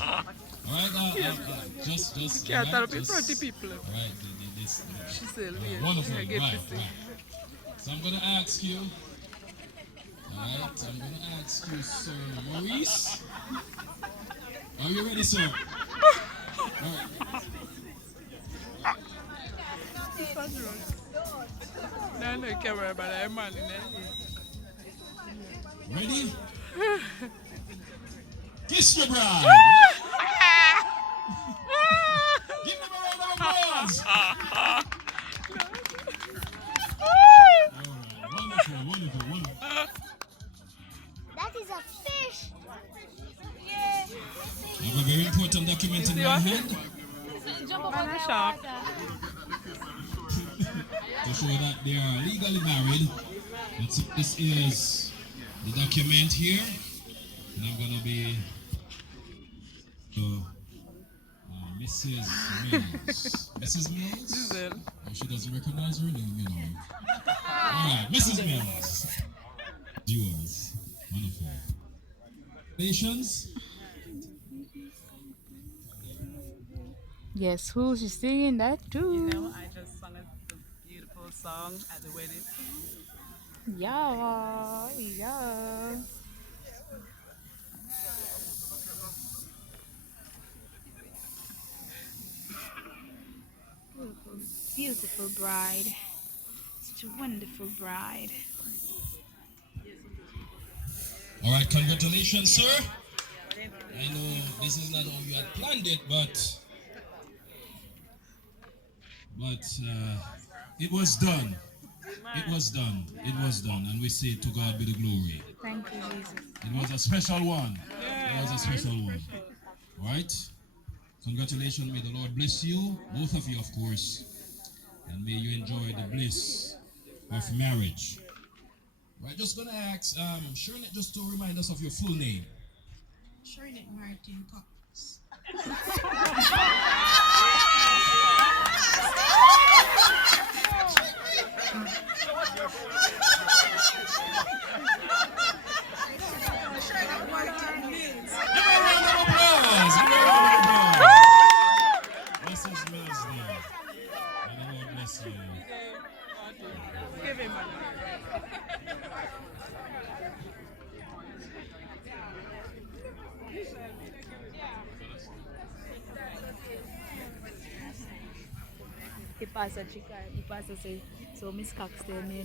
All right, just. Can't tell All up right, in front of just. people. All right, this. She said, Wonderful. yeah, get Right, to see. right. So I'm gonna ask you. All right, I'm gonna ask you, Sir Maurice. Are you ready, sir? All right. No, no camera, but I'm man in there. Ready? Kiss your bride. Give them a round of applause. All right, wonderful. That is a fish. I have a very important document in my hand Man, a shark. to show that they are legally married. This is the document here, and I'm gonna be Mrs. Mills. Mrs. Mills? Giselle. Oh, she doesn't recognize her name, you know. All right, Mrs. Mills. Yours. Wonderful. Congratulations. Yes, who's singing that You too? know, I just sung a beautiful song at the wedding. Yeah, yeah. Beautiful, beautiful bride. Such a wonderful bride. All right, congratulations, sir. I know this is not how you had planned it, but it was done. It was done. It was done, and we say to God be the glory. Thank you, Jesus. It was a special one. It was a special one. All right. Congratulations. May the Lord bless you, both of you, of course, and may you enjoy the bliss of marriage. Right. Just gonna ask, Shirley, just to remind us of your full name. Shirley Martin Cox. Martin Mills. Give her a round of applause. Give her a round of applause. Mrs. Mills there. May the Lord bless you. Give him a The pastor, chica, the pastor said, so Miss Cox tell me